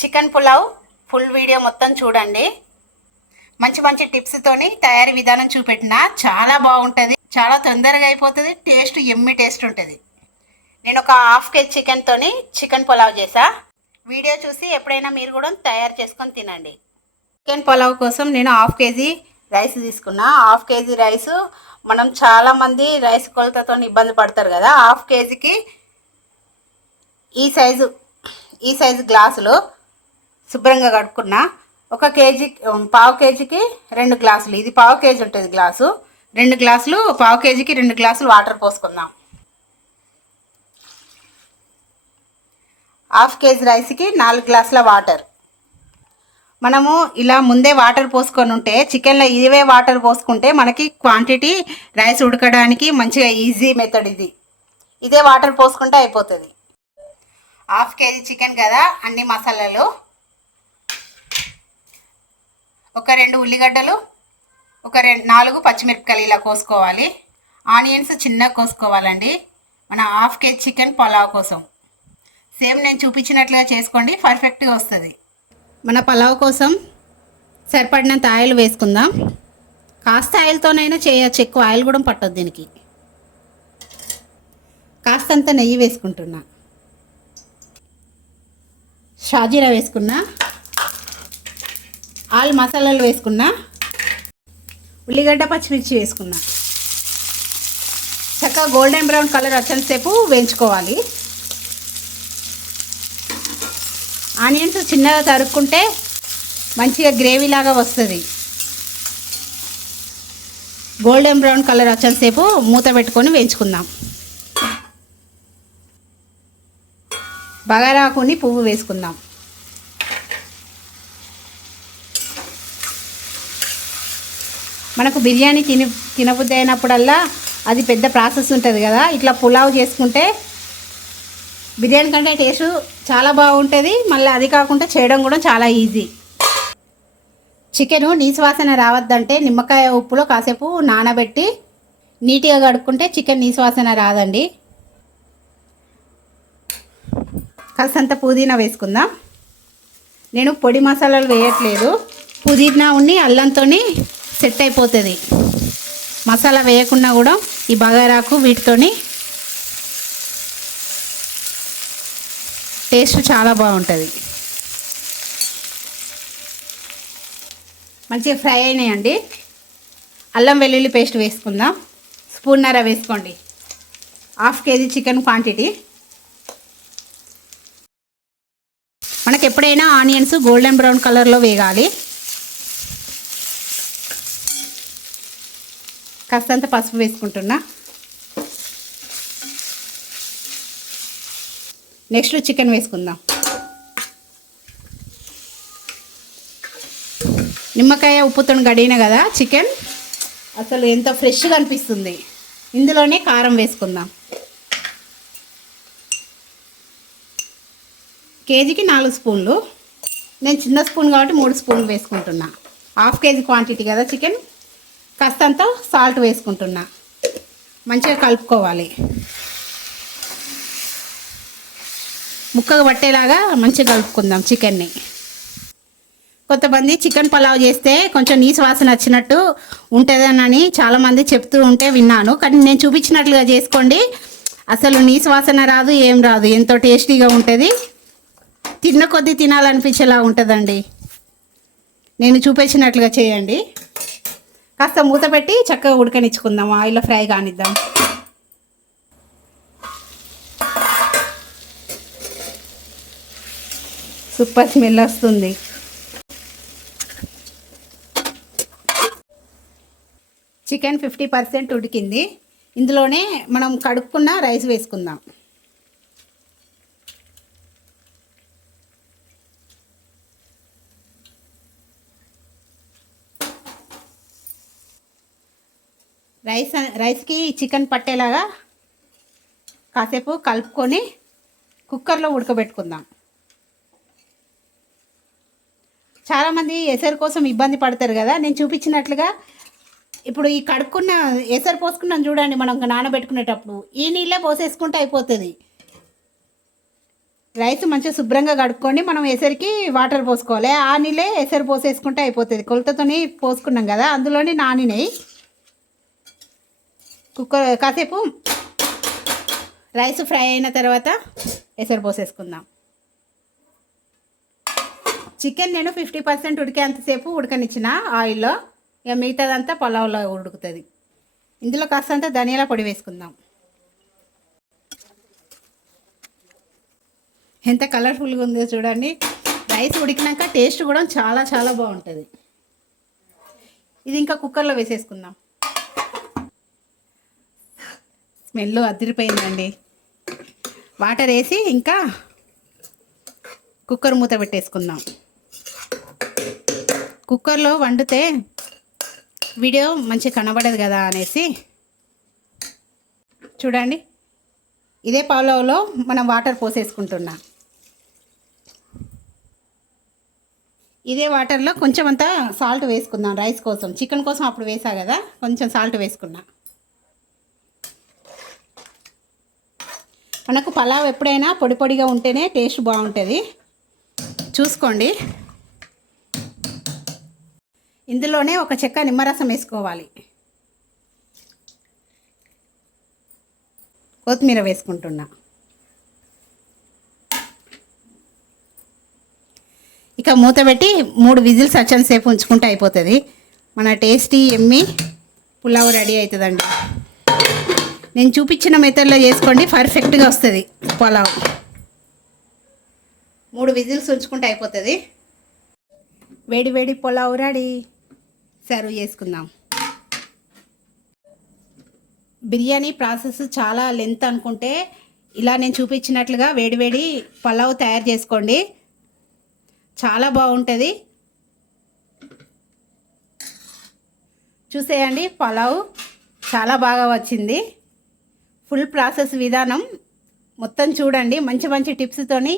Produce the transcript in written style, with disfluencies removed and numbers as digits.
Chicken pulao full video మొత్తం చూడండి. మంచి మంచి టిప్స్తోని తయారీ విధానం చూపెట్టిన చాలా బాగుంటుంది, చాలా తొందరగా అయిపోతుంది, టేస్ట్ ఎమ్మి టేస్ట్ ఉంటుంది. నేను ఒక హాఫ్ కేజీ చికెన్తోని చికెన్ పులావ్ చేసా. వీడియో చూసి ఎప్పుడైనా మీరు కూడా తయారు చేసుకొని తినండి. చికెన్ పులావ్ కోసం నేను హాఫ్ కేజీ రైస్ తీసుకున్నా. హాఫ్ కేజీ రైస్ మనం చాలామంది రైస్ కొలతతో ఇబ్బంది పడతారు కదా. హాఫ్ కేజీకి ఈ సైజు గ్లాసులు శుభ్రంగా కడుక్కున్నా. ఒక కేజీ పావు కేజీకి 2 గ్లాసులు, ఇది పావు కేజీ ఉంటుంది గ్లాసు. 2 గ్లాసులు, పావు కేజీకి 2 గ్లాసులు వాటర్ పోసుకుందాం. హాఫ్ కేజీ రైస్కి 4 గ్లాసుల వాటర్. మనము ఇలా ముందే వాటర్ పోసుకొని ఉంటే చికెన్లో ఇవే వాటర్ పోసుకుంటే మనకి క్వాంటిటీ రైస్ ఉడకడానికి మంచిగా ఈజీ మెథడ్ ఇది. ఇదే వాటర్ పోసుకుంటే అయిపోతుంది. హాఫ్ కేజీ చికెన్ కదా, అన్ని మసాలాలు, ఒక 2 ఉల్లిగడ్డలు, ఒక 4 పచ్చిమిరపకాయలు ఇలా కోసుకోవాలి. ఆనియన్స్ చిన్నగా కోసుకోవాలండి మన హాఫ్ కేజీ చికెన్ పులావ్ కోసం. సేమ్ నేను చూపించినట్లుగా చేసుకోండి, పర్ఫెక్ట్గా వస్తుంది. మన పులావ్ కోసం సరిపడినంత ఆయిల్ వేసుకుందాం. కాస్త ఆయిల్తోనైనా చేయొచ్చు, ఎక్కువ ఆయిల్ కూడా పట్టదు దీనికి. కాస్తంత నెయ్యి వేసుకుంటున్నా. షాజీరా వేసుకున్నా. ఆల్ మసాలాలు వేసుకున్నా. ఉల్లిగడ్డ పచ్చిమిర్చి వేసుకున్నా. చక్కగా గోల్డెన్ బ్రౌన్ కలర్ వచ్చేంతసేపు వేయించుకోవాలి. ఆనియన్స్ చిన్నగా తరుక్కుంటే మంచిగా గ్రేవీ లాగా వస్తుంది. గోల్డెన్ బ్రౌన్ కలర్ వచ్చేంతసేపు మూత పెట్టుకొని వేయించుకుందాం. బగారాకుని పువ్వు వేసుకుందాం. మనకు బిర్యానీ తినబుద్ధి అయినప్పుడల్లా అది పెద్ద ప్రాసెస్ ఉంటుంది కదా. ఇట్లా పులావ్ చేసుకుంటే బిర్యానీ కంటే టేస్ట్ చాలా బాగుంటుంది. మళ్ళీ అది కాకుండా చేయడం కూడా చాలా ఈజీ. చికెను నీసు వాసన రావద్దంటే నిమ్మకాయ ఉప్పులో కాసేపు నానబెట్టి నీట్గా కడుక్కుంటే చికెన్ నీసు వాసన రాదండి. కాస్తంత పుదీనా వేసుకుందాం. నేను పొడి మసాలాలు వేయట్లేదు, పుదీనా ఉన్ని అల్లంతో సెట్ అయిపోతుంది. మసాలా వేయకుండా కూడా ఈ బగారాకు వీటితోని టేస్ట్ చాలా బాగుంటుంది. మంచిగా ఫ్రై అయినాయండి. అల్లం వెల్లుల్లి పేస్ట్ వేసుకుందాం. స్పూన్నర వేసుకోండి. Half KG chicken quantity. మనకు ఎప్పుడైనా ఆనియన్స్ గోల్డెన్ బ్రౌన్ కలర్లో వేగాలి. కాస్తంత పసుపు వేసుకుంటున్నా. నెక్స్ట్ చికెన్ వేసుకుందాం. నిమ్మకాయ ఉప్పుతో గడిగిన కదా చికెన్, అసలు ఎంత ఫ్రెష్గా అనిపిస్తుంది. ఇందులోనే కారం వేసుకుందాం. కేజీకి 4 స్పూన్లు. నేను చిన్న స్పూన్ కాబట్టి 3 స్పూన్లు వేసుకుంటున్నా. హాఫ్ కేజీ క్వాంటిటీ కదా చికెన్. కాస్తంత సాల్ట్ వేసుకుంటున్నా. మంచిగా కలుపుకోవాలి. ముక్కగా పట్టేలాగా మంచిగా కలుపుకుందాం చికెన్ని. కొంతమంది చికెన్ పులావ్ చేస్తే కొంచెం నీసు వాసన వచ్చినట్టు ఉంటుందనని చాలామంది చెప్తూ ఉంటే విన్నాను. కానీ నేను చూపించినట్లుగా చేసుకోండి, అసలు నీసు వాసన రాదు, ఏం రాదు, ఎంతో టేస్టీగా ఉంటుంది. తిన్న కొద్దీ తినాలనిపించేలా ఉంటుందండి. నేను చూపించినట్లుగా చేయండి. కాస్త మూత పెట్టి చక్కగా ఉడకనిచ్చుకుందాం. ఆయిల్లో ఫ్రై కానిద్దాం. సూపర్ స్మెల్ వస్తుంది. చికెన్ 50% ఉడికింది. ఇందులోనే మనం కడుక్కున్న రైస్ వేసుకుందాం. రైస్కి చికెన్ పట్టేలాగా కాసేపు కలుపుకొని కుక్కర్లో ఉడకబెట్టుకుందాం. చాలామంది ఎసరు కోసం ఇబ్బంది పడతారు కదా. నేను చూపించినట్లుగా ఇప్పుడు ఈ కడుక్కున్న ఎసరు పోసుకున్నాం చూడండి, మనం నానబెట్టుకునేటప్పుడు ఈ నీళ్ళే పోసేసుకుంటే అయిపోతుంది. రైస్ మంచిగా శుభ్రంగా కడుక్కొని మనం ఎసరికి వాటర్ పోసుకోవాలి. ఆ నీళ్ళే ఎసరు పోసేసుకుంటే అయిపోతుంది. కొలతతోని పోసుకున్నాం కదా, అందులోనే నానినాయి. కుక్కర్ కాసేపు రైస్ ఫ్రై అయిన తర్వాత ఎసరు పోసేసుకుందాం. చికెన్ నేను 50% ఉడికేంతసేపు ఉడకనిచ్చిన ఆయిల్లో. ఇక మిగతాదంతా పలావ్లో ఉడుకుతుంది. ఇందులో కాస్తంత ధనియాల పొడి వేసుకుందాం. ఎంత కలర్ఫుల్గా ఉందో చూడండి. రైస్ ఉడికినాక టేస్ట్ కూడా చాలా చాలా బాగుంటుంది. ఇది ఇంకా కుక్కర్లో వేసేసుకుందాం. స్మెల్ అదిరిపోయిందండి. వాటర్ వేసి ఇంకా కుక్కర్ మూత పెట్టేసుకుందాం. కుక్కర్లో వండితే వీడియో మంచిగా కనబడదు కదా అనేసి చూడండి. ఇదే పావులో మనం వాటర్ పోసేసుకుంటున్నాం. ఇదే వాటర్లో కొంచెం అంతా సాల్ట్ వేసుకుందాం రైస్ కోసం. చికెన్ కోసం అప్పుడు వేసా కదా, కొంచెం సాల్ట్ వేసుకున్నా. మనకు పలావ్ ఎప్పుడైనా పొడి పొడిగా ఉంటేనే టేస్ట్ బాగుంటుంది, చూసుకోండి. ఇందులోనే ఒక చెక్క నిమ్మరసం వేసుకోవాలి. కొత్తిమీర వేసుకుంటున్నా. ఇక మూత పెట్టి 3 విజిల్స్ వచ్చేంతసేపు ఉంచుకుంటే అయిపోతుంది. మన టేస్టీ ఎమ్మి పులావ్ రెడీ అవుతుందండి. నేను చూపించిన మెథడ్లో చేసుకోండి, పర్ఫెక్ట్గా వస్తుంది పులావ్. 3 విజిల్స్ ఉంచుకుంటే అయిపోతుంది. వేడి వేడి పులావ్ రెడీ. సర్వ్ చేసుకుందాం. బిర్యానీ ప్రాసెస్ చాలా లెంత్ అనుకుంటే ఇలా నేను చూపించినట్లుగా వేడివేడి పులావ్ తయారు చేసుకోండి, చాలా బాగుంటుంది. చూసేయండి, పులావ్ చాలా బాగా వచ్చింది. ఫుల్ ప్రాసెస్ విధానం మొత్తం చూడండి. మంచి మంచి టిప్స్తోని